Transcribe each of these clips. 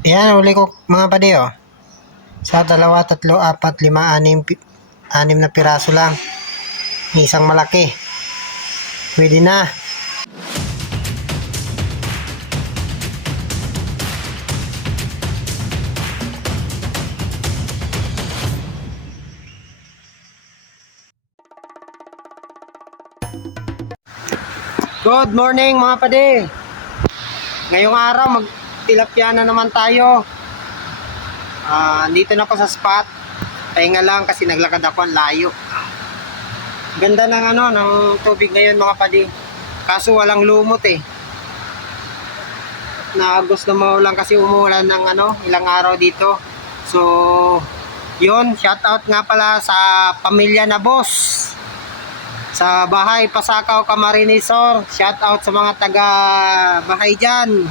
Yan, huli ko mga pade, oh. Sa dalawa, tatlo, apat, lima, anim na piraso lang. Isang malaki. Pwede na. Good morning mga pade. Ngayong araw magtilapia na naman tayo. Dito na ako sa spot. Pahinga lang kasi naglakad ako ang layo. Ganda ng ng tubig ngayon mga pade. Kaso walang lumot eh. Naagos na maulan kasi umuulan ng ilang araw dito. So, yun, shout out nga pala sa pamilya na boss. Sa bahay Pasakaw Camarinesor, shout out sa mga taga bahay dyan.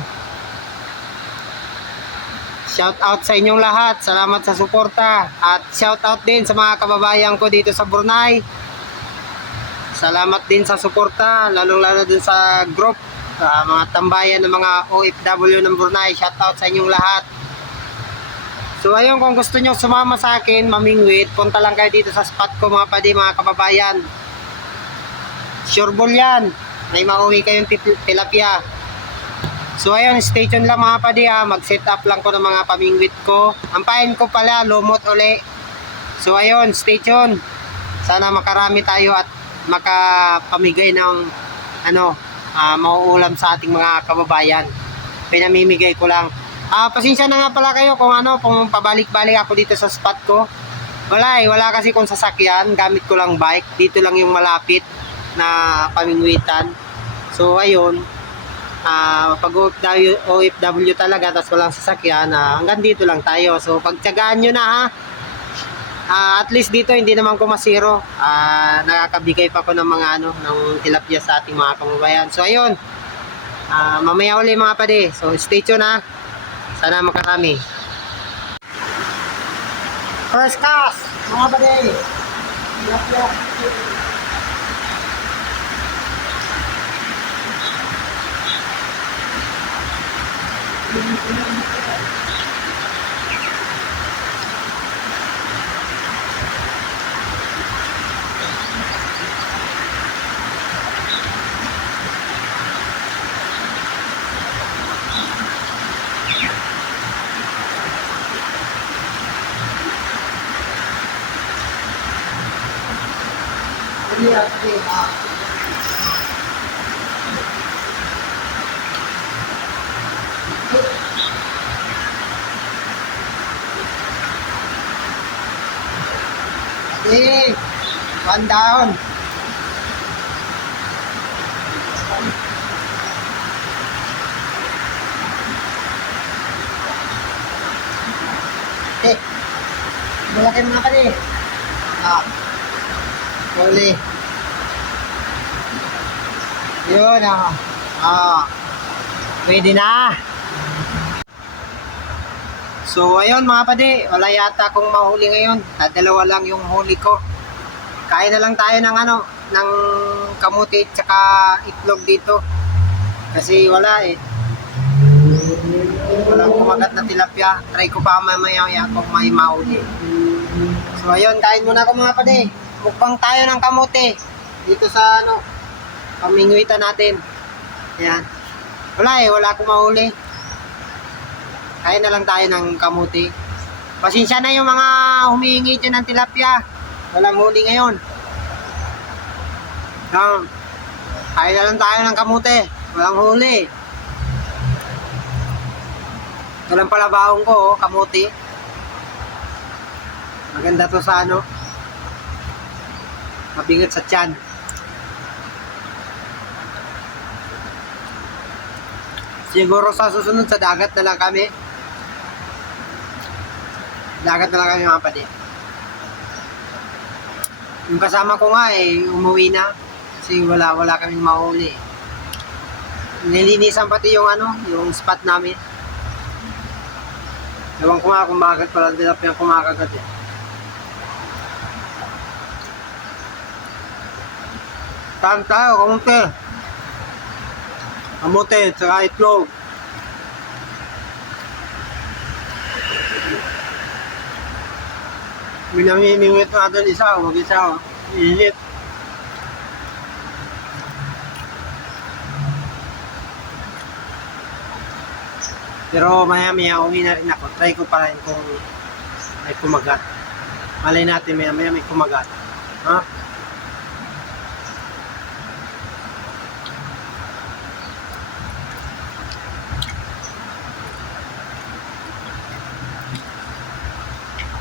Shout out sa inyong lahat, salamat sa suporta. At shout out din sa mga kababayan ko dito sa Brunei. Salamat din sa suporta, lalong lalo dun sa group, mga tambayan ng mga OFW ng Brunei. Shout out sa inyong lahat. So ayun, kung gusto nyo sumama sa akin, mamingwit, punta lang kayo dito sa spot ko mga padi, mga kababayan. Sure ball yan, may mauwi kayong tilapia. So ayun, stay tuned lang mga padi, mag-set up lang ko ng mga pamingwit ko. Ang pain ko pala, lumot uli. So ayun, stay tuned. Sana makarami tayo at makapamigay ng mauulam sa ating mga kababayan. Pinamimigay ko lang. Pasensya na nga pala kayo kung pabalik-balik ako dito sa spot ko. Wala kasi kung sasakyan, gamit ko lang bike. Dito lang yung malapit na pamingwitan. So ayun, pag OFW talaga tapos walang sasakyan, hanggang dito lang tayo. So pagtiyagaan nyo na at least dito hindi naman ko masiro. Nakakabigay pa ko ng mga ng tilapia sa ating mga kababayan. So ayun, mamaya uli mga pade. So stay tuned sana makarami. First cast mga pade, tilapia. Okay, one down. Okay, malaki mga pare. Huli. Yun pwede na. So ayun mga pade, wala yata akong mahuli ngayon. Dalawa lang yung huli ko. Kain na lang tayo ng ng kamuti at saka itlog dito. Kasi wala walang kumagat na tilapia. Try ko pa mamaya kung may mahuli. So ayun, kain muna ako mga pade. Mukbang tayo ng kamuti dito sa pamingwitan natin. Ayan. Wala akong mahuli. Kain na lang tayo ng kamuti. Pasensya na yung mga humihingi dyan ng tilapia. Walang huli ngayon. Kain na lang tayo ng kamuti. Walang huli. Ito lang pala baong ko, kamuti. Maganda to sa mabigat sa tiyan. Siguro sa susunod sa dagat na lang kami. Dagat na lang kami mga padi. Yung kasama ko nga umuwi na. Kasi wala kaming mahuli. Nilinisan pati yung yung spot namin. Ewan ko nga kung bakit pala tilapia kumakagat Kain tayo, kamuti. Kamuti, tsaka itlog. Minamimingwit nga doon isa, huwag isa, oh. Init. Pero maya-maya uwi na rin ako. Try ko pa rin kung may kumagat. Malay natin maya-maya may kumagat. Ha?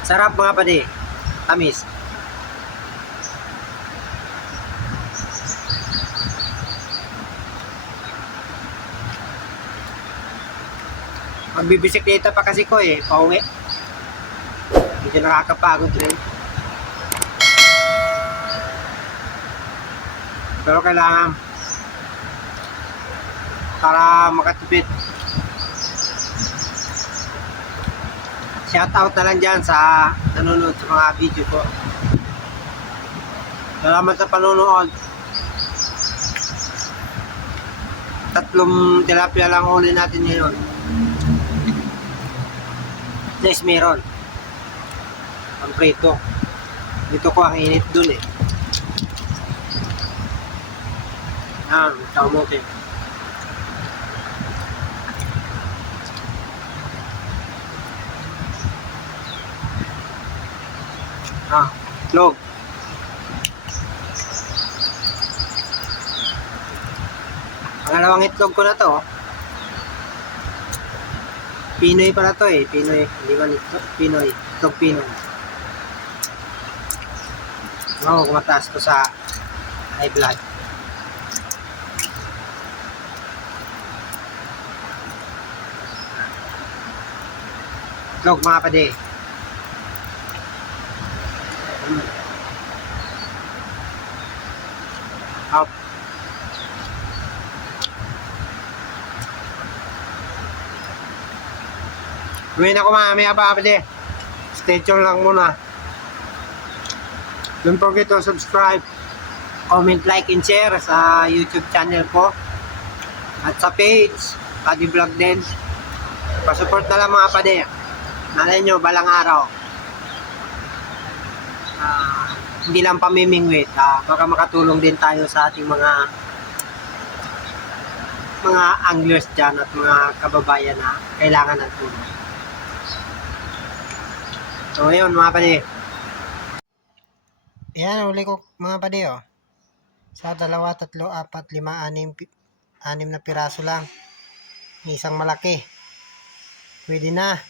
Sarap mga padi. Tamis. Magbibisikleta pa kasi ko eh, pauwi. Medyo nakakapagod rin. Pero kailangan para makatipid. Shout out na lang dyan sa nanonood sa mga video ko. Salamat sa panonood. 3 tilapia lang uli natin ngayon. Next meron. Ang prito. Dito ko ang init dun eh. Tao mo okay. Log. Pangalawang itlog ko na to. Pinoy pala to eh. Pinoy. Hindi man itlog. Pinoy. Itlog Pinoy. Kumataas ko sa high blood. Itlog mga pade. Up. Gawin ako mamaya pa pade. Stay tuned lang muna. Don't forget to subscribe, comment, like, and share sa YouTube channel ko. At sa page, Padi Vlog din. Pasupport na lang mga pade. Malay nyo, balang araw. Hindi lang pamimingwit. Baka makatulong din tayo sa ating mga anglers dyan at mga kababayan na kailangan ng tulong. So, ngayon mga pade. Yan, uli ko mga pade oh. Sa 2, 3, 4, 5, 6 na piraso lang. Isang malaki. Pwede na.